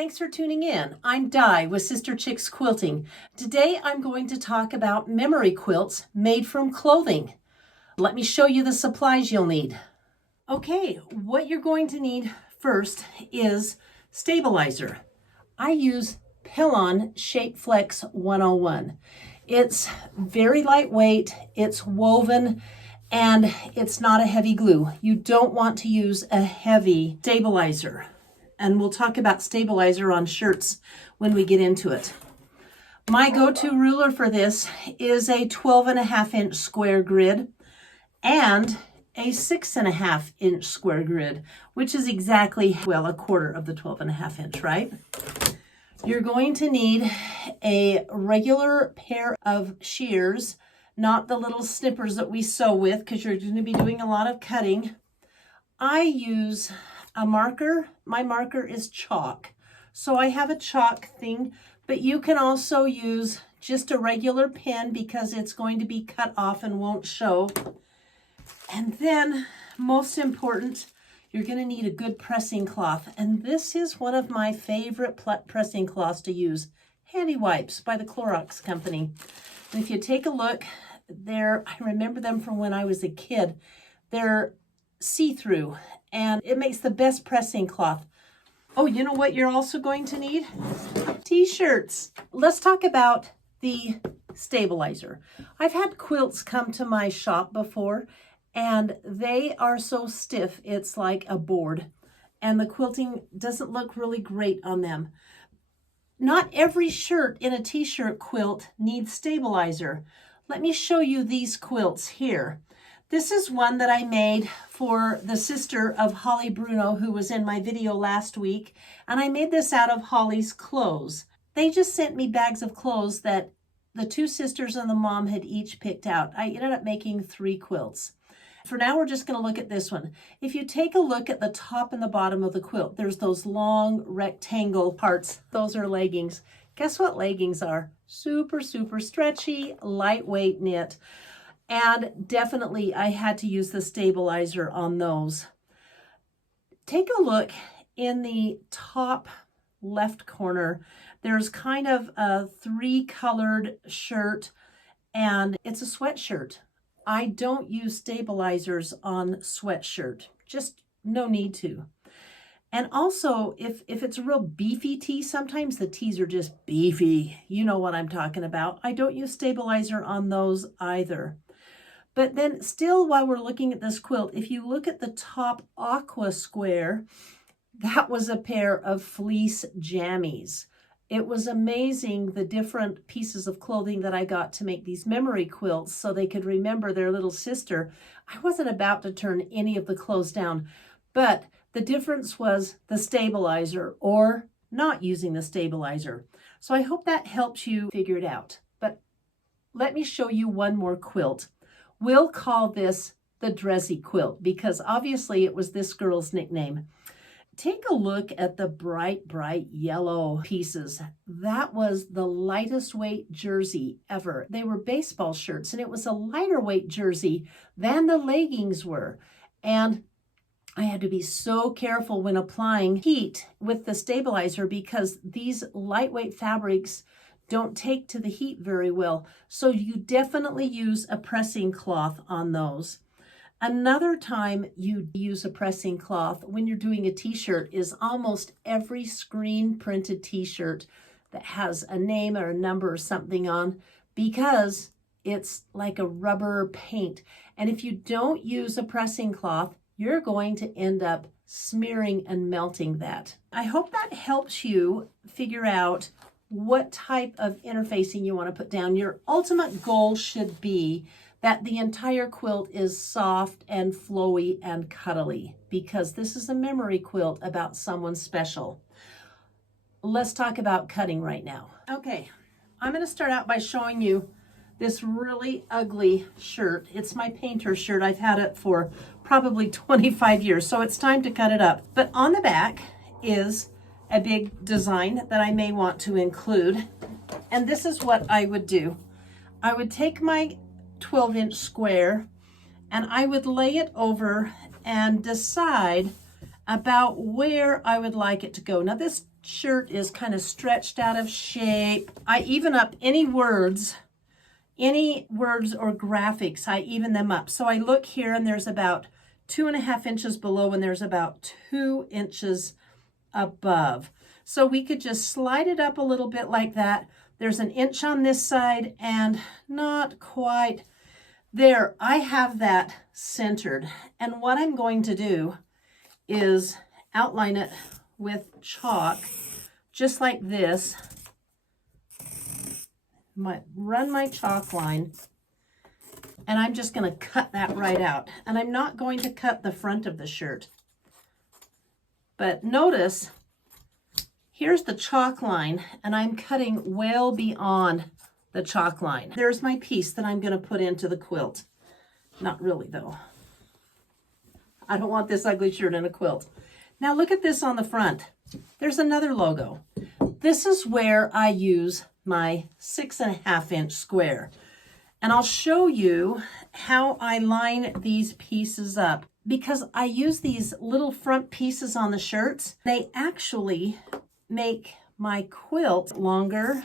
Thanks for tuning in. I'm Di with Sister Chicks Quilting. Today I'm going to talk about memory quilts made from clothing. Let me show you the supplies you'll need. Okay, what you're going to need first is stabilizer. I use Pillon Shape Flex 101. It's very lightweight, it's woven, and it's not a heavy glue. You don't want to use a heavy stabilizer. And we'll talk about stabilizer on shirts when we get into it. My go-to ruler for this is a 12.5-inch square grid and a 6.5-inch square grid, which is exactly, well, a quarter of the 12.5-inch, right? You're going to need a regular pair of shears, not the little snippers that we sew with, because you're going to be doing a lot of cutting. I use a marker. My marker is chalk. So I have a chalk thing, but you can also use just a regular pen because it's going to be cut off and won't show. And then, most important, you're going to need a good pressing cloth. And this is one of my favorite pressing cloths to use, Handy Wipes by the Clorox Company. And if you take a look, I remember them from when I was a kid. They're see-through, and it makes the best pressing cloth. Oh, you know what you're also going to need? T-shirts. Let's talk about the stabilizer. I've had quilts come to my shop before, and they are so stiff, it's like a board, and the quilting doesn't look really great on them. Not every shirt in a t-shirt quilt needs stabilizer. Let me show you these quilts here. This is one that I made for the sister of Holly Bruno, who was in my video last week, and I made this out of Holly's clothes. They just sent me bags of clothes that the two sisters and the mom had each picked out. I ended up making 3 quilts. For now, we're just going to look at this one. If you take a look at the top and the bottom of the quilt, there's those long rectangle parts. Those are leggings. Guess what leggings are? Super, super stretchy, lightweight knit. And definitely I had to use the stabilizer on those. Take a look in the top left corner. There's kind of a 3-colored shirt, and it's a sweatshirt. I don't use stabilizers on sweatshirt, just no need to. And also, if it's a real beefy tee, sometimes the tees are just beefy. You know what I'm talking about. I don't use stabilizer on those either. But then still, while we're looking at this quilt, if you look at the top aqua square, that was a pair of fleece jammies. It was amazing the different pieces of clothing that I got to make these memory quilts so they could remember their little sister. I wasn't about to turn any of the clothes down, but the difference was the stabilizer or not using the stabilizer. So I hope that helps you figure it out. But let me show you one more quilt. We'll call this the Dressy quilt because obviously it was this girl's nickname. Take a look at the bright, bright yellow pieces. That was the lightest weight jersey ever. They were baseball shirts, and it was a lighter weight jersey than the leggings were. And I had to be so careful when applying heat with the stabilizer because these lightweight fabrics don't take to the heat very well. So you definitely use a pressing cloth on those. Another time you use a pressing cloth when you're doing a t-shirt is almost every screen printed t-shirt that has a name or a number or something on, because it's like a rubber paint. And if you don't use a pressing cloth, you're going to end up smearing and melting that. I hope that helps you figure out what type of interfacing you want to put down. Your ultimate goal should be that the entire quilt is soft and flowy and cuddly, because this is a memory quilt about someone special. Let's talk about cutting right now. Okay, I'm going to start out by showing you this really ugly shirt. It's my painter shirt. I've had it for probably 25 years, so it's time to cut it up. But on the back is a big design that I may want to include. And this is what I would do. I would take my 12-inch square and I would lay it over and decide about where I would like it to go. Now this shirt is kind of stretched out of shape. I even up any words or graphics, I even them up. So I look here and there's about 2.5 inches below and there's about 2 inches above. So we could just slide it up a little bit like that. There's an inch on this side and not quite there. I have that centered. And what I'm going to do is outline it with chalk, just like this. Run my chalk line, and I'm just going to cut that right out. And I'm not going to cut the front of the shirt. But notice, here's the chalk line, and I'm cutting well beyond the chalk line. There's my piece that I'm going to put into the quilt. Not really, though. I don't want this ugly shirt in a quilt. Now look at this on the front. There's another logo. This is where I use my 6.5 inch square. And I'll show you how I line these pieces up, because I use these little front pieces on the shirts. They actually make my quilt longer.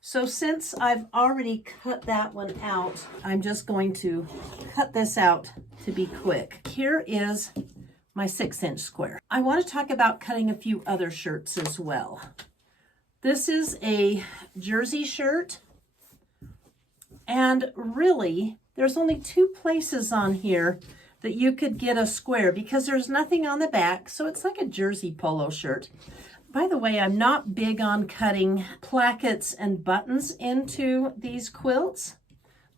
So since I've already cut that one out, I'm just going to cut this out to be quick. Here is my 6 inch square. I want to talk about cutting a few other shirts as well. This is a jersey shirt, and really there's only 2 places on here that you could get a square because there's nothing on the back, so it's like a jersey polo shirt. By the way, I'm not big on cutting plackets and buttons into these quilts,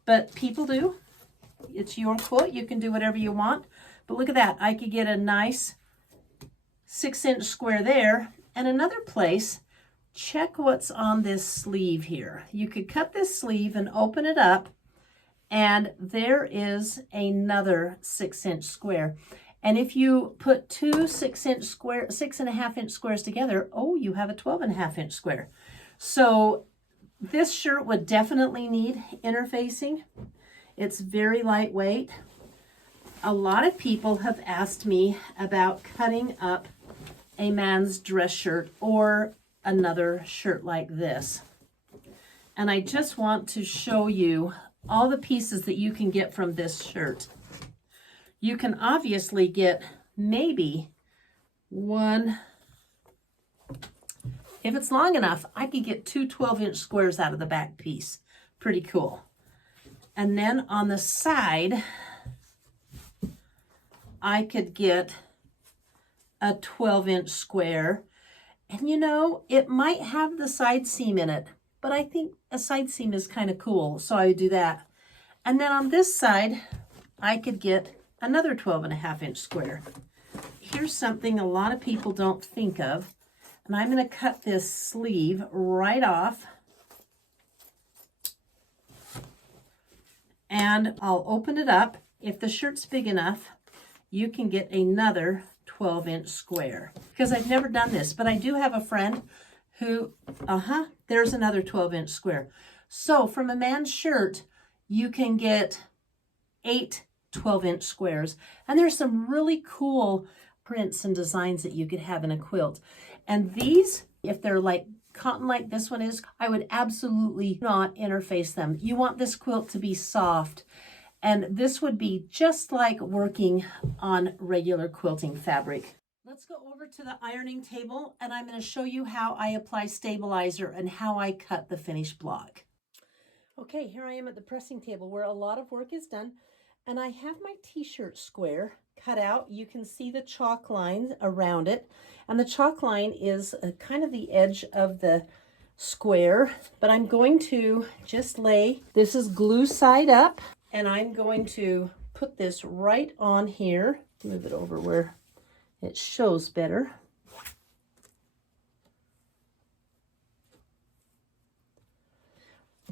but people do. It's your quilt, you can do whatever you want. But look at that, I could get a nice 6 inch square there. And another place, check what's on this sleeve here. You could cut this sleeve and open it up, and there is another 6 inch square. And if you put 2 6.5 inch squares together, oh, you have a 12.5 inch square. So this shirt would definitely need interfacing. It's very lightweight. A lot of people have asked me about cutting up a man's dress shirt or another shirt like this. And I just want to show you all the pieces that you can get from this shirt. You can obviously get maybe one, if it's long enough, I could get 2 12 inch squares out of the back piece. Pretty cool. And then on the side, I could get a 12 inch square. And you know, it might have the side seam in it, but I think a side seam is kind of cool, so I would do that. And then on this side, I could get another 12.5 inch square. Here's something a lot of people don't think of, and I'm going to cut this sleeve right off. And I'll open it up. If the shirt's big enough, you can get another 12 inch square, because I've never done this, but I do have a friend who, there's another 12 inch square. So from a man's shirt, you can get 8 12 inch squares. And there's some really cool prints and designs that you could have in a quilt. And these, if they're like cotton like this one is, I would absolutely not interface them. You want this quilt to be soft. And this would be just like working on regular quilting fabric. Let's go over to the ironing table, and I'm going to show you how I apply stabilizer and how I cut the finished block. Okay, here I am at the pressing table where a lot of work is done, and I have my t-shirt square cut out. You can see the chalk line around it, and the chalk line is kind of the edge of the square, but I'm going to just this is glue side up, and I'm going to put this right on here. Move it over where it shows better.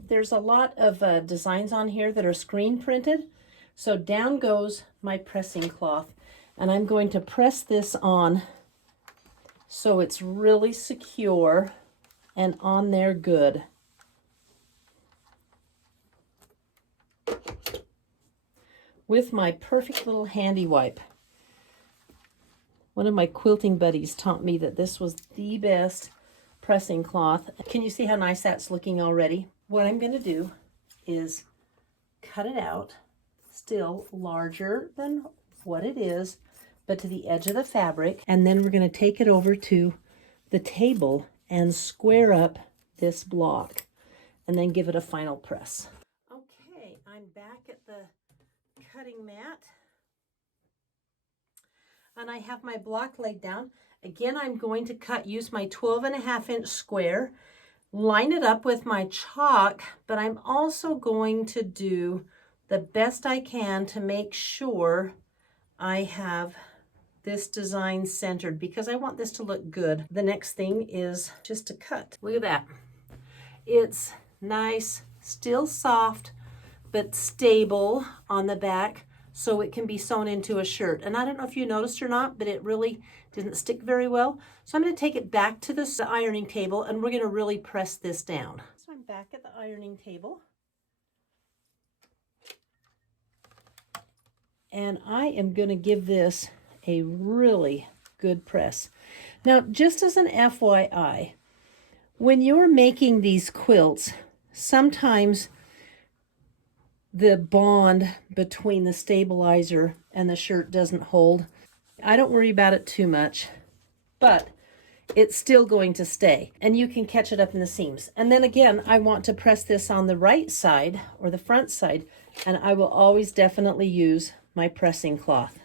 There's a lot of designs on here that are screen printed. So down goes my pressing cloth, and I'm going to press this on so it's really secure and on there good. With my perfect little handy wipe. One of my quilting buddies taught me that this was the best pressing cloth. Can you see how nice that's looking already? What I'm going to do is cut it out, still larger than what it is, but to the edge of the fabric. And then we're going to take it over to the table and square up this block and then give it a final press. Okay, I'm back at the cutting mat. And I have my block laid down. Again, I'm going to use my 12.5-inch square, line it up with my chalk, but I'm also going to do the best I can to make sure I have this design centered because I want this to look good. The next thing is just to cut. Look at that. It's nice, still soft, but stable on the back, so it can be sewn into a shirt. And I don't know if you noticed or not, but it really didn't stick very well. So I'm going to take it back to the ironing table and we're going to really press this down. So I'm back at the ironing table. And I am going to give this a really good press. Now, just as an FYI, when you're making these quilts, sometimes the bond between the stabilizer and the shirt doesn't hold. I don't worry about it too much, but it's still going to stay and you can catch it up in the seams. And then again, I want to press this on the right side or the front side, and I will always definitely use my pressing cloth.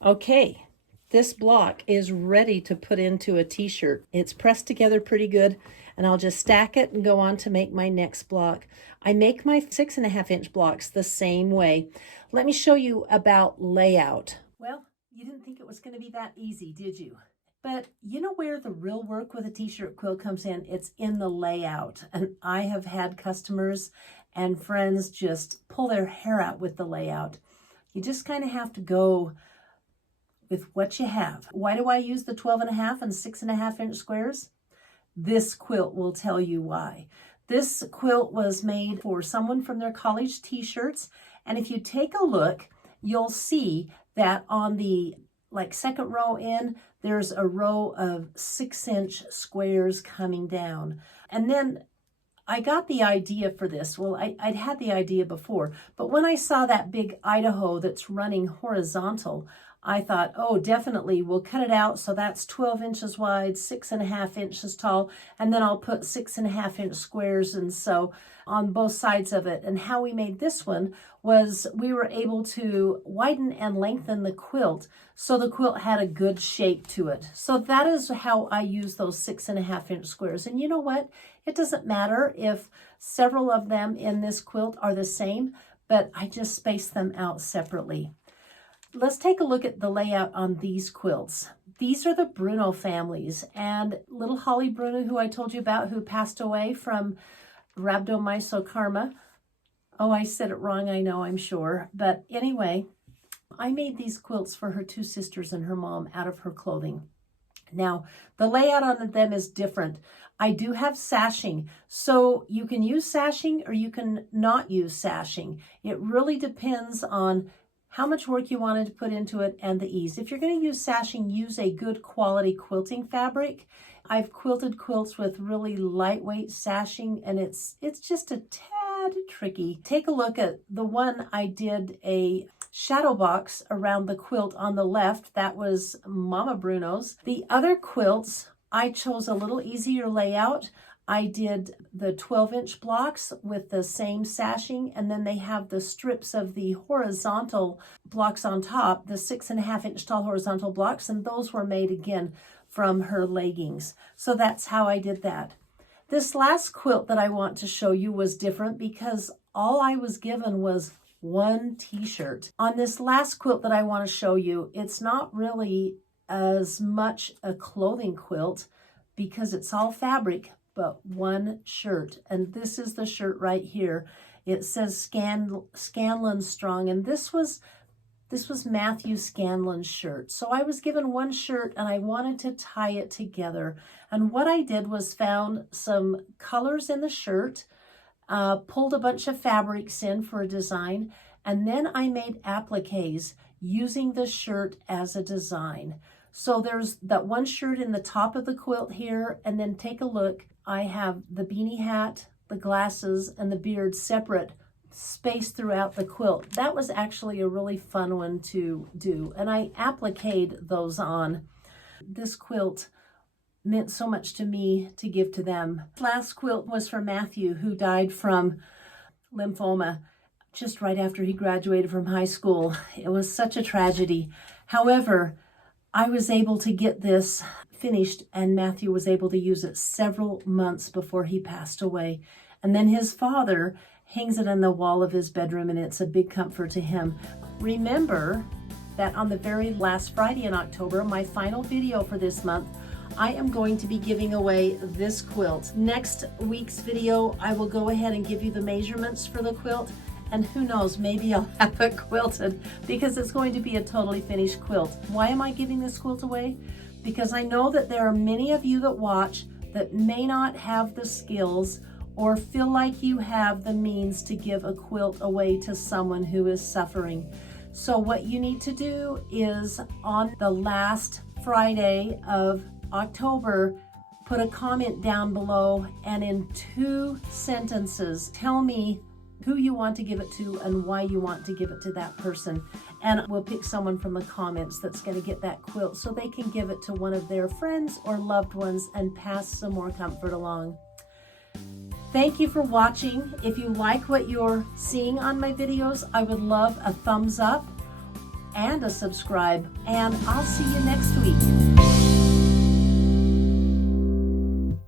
Okay, this block is ready to put into a t-shirt. It's pressed together pretty good, and I'll just stack it and go on to make my next block. I make my 6.5-inch blocks the same way. Let me show you about layout. Well, you didn't think it was going to be that easy, did you? But you know where the real work with a t-shirt quilt comes in? It's in the layout. And I have had customers and friends just pull their hair out with the layout. You just kind of have to go with what you have. Why do I use the 12.5 and 6.5-inch squares? This quilt will tell you why. This quilt was made for someone from their college t-shirts. And if you take a look, you'll see that on the second row in, there's a row of 6-inch squares coming down. And then I got the idea for this. Well, I'd had the idea before, but when I saw that big Idaho that's running horizontal, I thought, oh, definitely we'll cut it out so that's 12 inches wide, 6.5 inches tall, and then I'll put 6.5-inch squares and so on both sides of it. And how we made this one was we were able to widen and lengthen the quilt so the quilt had a good shape to it. So that is how I use those 6.5-inch squares. And you know what? It doesn't matter if several of them in this quilt are the same, but I just space them out separately. Let's take a look at the layout on these quilts. These are the Bruno families, and little Holly Bruno, who I told you about, who passed away from rhabdomyocarcinoma. Oh, I said it wrong, I know, I'm sure. But anyway, I made these quilts for her two sisters and her mom out of her clothing. Now, the layout on them is different. I do have sashing, so you can use sashing or you can not use sashing. It really depends on how much work you wanted to put into it and the ease. If you're going to use sashing, use a good quality quilting fabric. I've quilted quilts with really lightweight sashing, and it's just a tad tricky. Take a look at the one I did a shadow box around the quilt on the left. That was Mama Bruno's. The other quilts, I chose a little easier layout. I did the 12-inch blocks with the same sashing, and then they have the strips of the horizontal blocks on top, the 6.5-inch tall horizontal blocks, and those were made again from her leggings. So that's how I did that. This last quilt that I want to show you was different because all I was given was one t-shirt. On this last quilt that I want to show you, it's not really as much a clothing quilt because it's all fabric, but one shirt. And this is the shirt right here. It says Scanlon Strong, and this was Matthew Scanlon's shirt. So I was given one shirt and I wanted to tie it together. And what I did was found some colors in the shirt, pulled a bunch of fabrics in for a design, and then I made appliques using the shirt as a design. So there's that one shirt in the top of the quilt here, and then take a look. I have the beanie hat, the glasses, and the beard separate, spaced throughout the quilt. That was actually a really fun one to do, and I appliqued those on. This quilt meant so much to me to give to them. Last quilt was for Matthew, who died from lymphoma just right after he graduated from high school. It was such a tragedy. However, I was able to get this finished, and Matthew was able to use it several months before he passed away. And then his father hangs it on the wall of his bedroom, and it's a big comfort to him. Remember that on the very last Friday in October, my final video for this month, I am going to be giving away this quilt. Next week's video, I will go ahead and give you the measurements for the quilt, and who knows, maybe I'll have it quilted, because it's going to be a totally finished quilt. Why am I giving this quilt away? Because I know that there are many of you that watch that may not have the skills or feel like you have the means to give a quilt away to someone who is suffering. So what you need to do is, on the last Friday of October, put a comment down below, and in 2 sentences tell me who you want to give it to and why you want to give it to that person. And we'll pick someone from the comments that's going to get that quilt so they can give it to one of their friends or loved ones and pass some more comfort along. Thank you for watching. If you like what you're seeing on my videos, I would love a thumbs up and a subscribe, and I'll see you next week.